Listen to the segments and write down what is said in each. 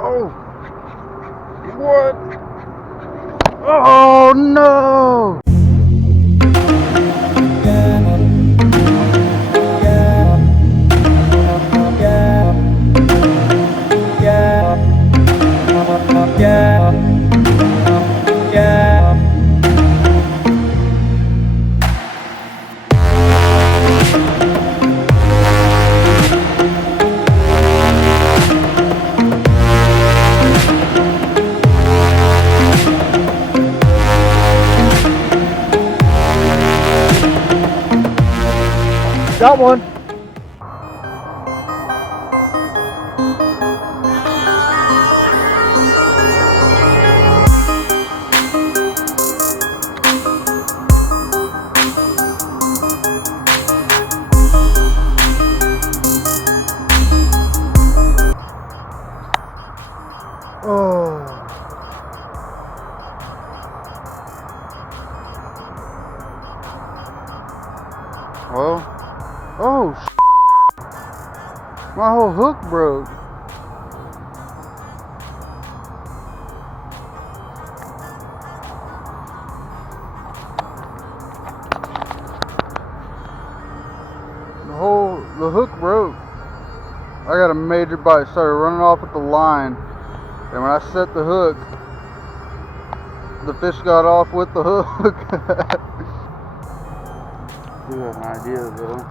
Oh, what? Oh no! Got one. Oh. Well. Oh, my whole hook broke. The hook broke. I got a major bite. Started running off at the line, and when I set the hook, the fish got off with the hook. You have an idea though.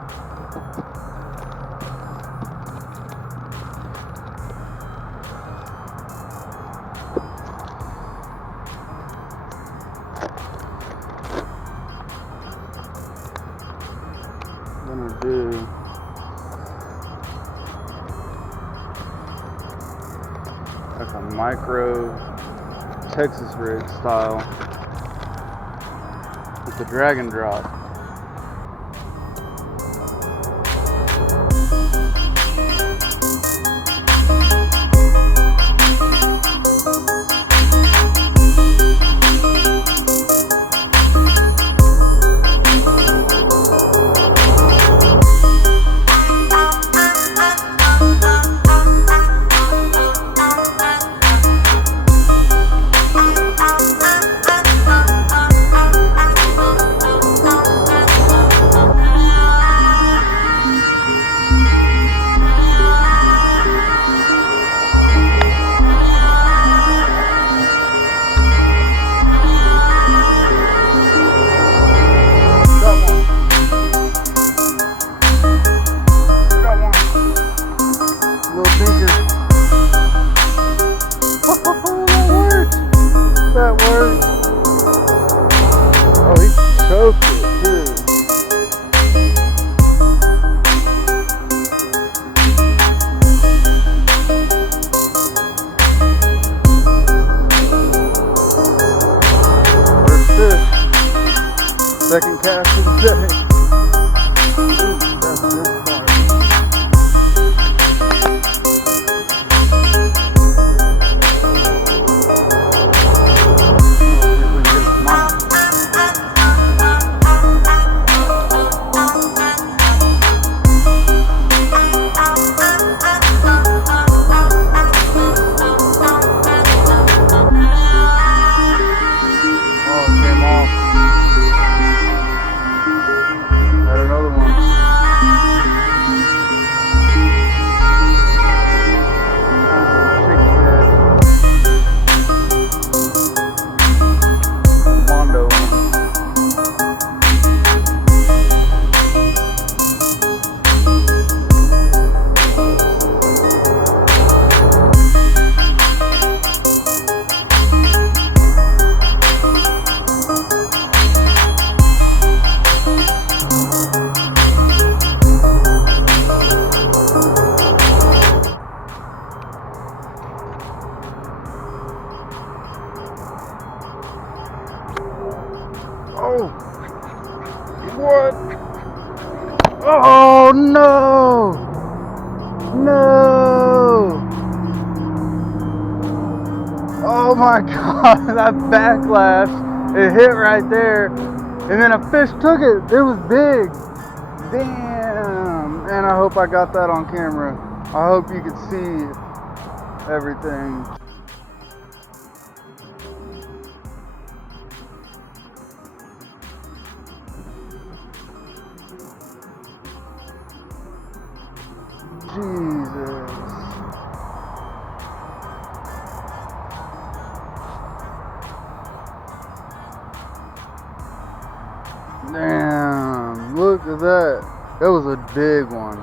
I'm gonna do like a micro Texas rig style with the drag and drop. That worked. Oh, he choked it too. First fish. Second cast of the day. Ooh, that's this part. Oh, what? Oh no! No! Oh my God, that backlash, it hit right there, and then a fish took it. It was big. Damn. And I hope I got that on camera. I hope you could see everything. Jesus. Damn, look at that. That was a big one.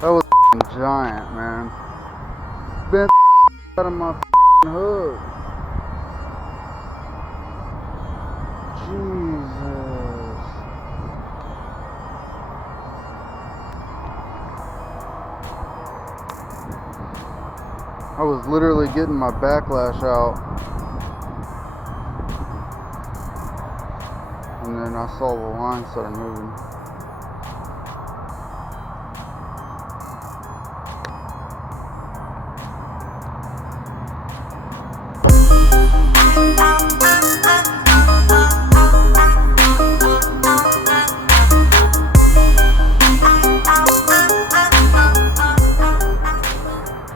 That was giant, man. Bent out of my hook. Jesus. I was literally getting my backlash out. And then I saw the line start moving.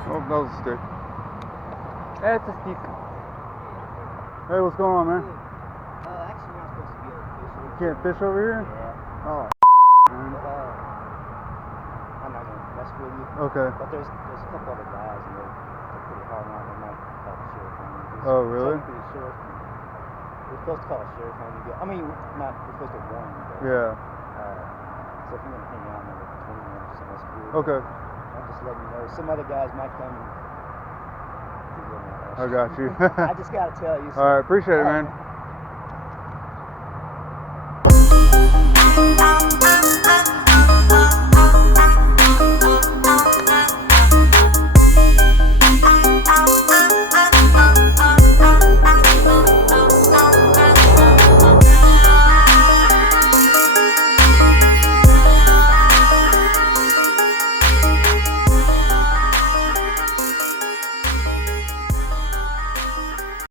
Oh, that was a stick. That's a stick. Hey, what's going on, man? Actually, you're not supposed to be able to fish. You can't fish over here? Yeah. Oh, man. But, I'm not gonna mess with you. Okay. But there's a couple other guys, and they're pretty hard on. They might call the sheriff on you. Oh, really? The sheriff. We're supposed to call the sheriff on you. I mean, not. We're supposed to warn you. But, Yeah. so if you want to hang out another 20 minutes, so that's cool. Okay. I'm just letting you know. Some other guys might come. I got you. I just gotta tell you. All right, appreciate it, man.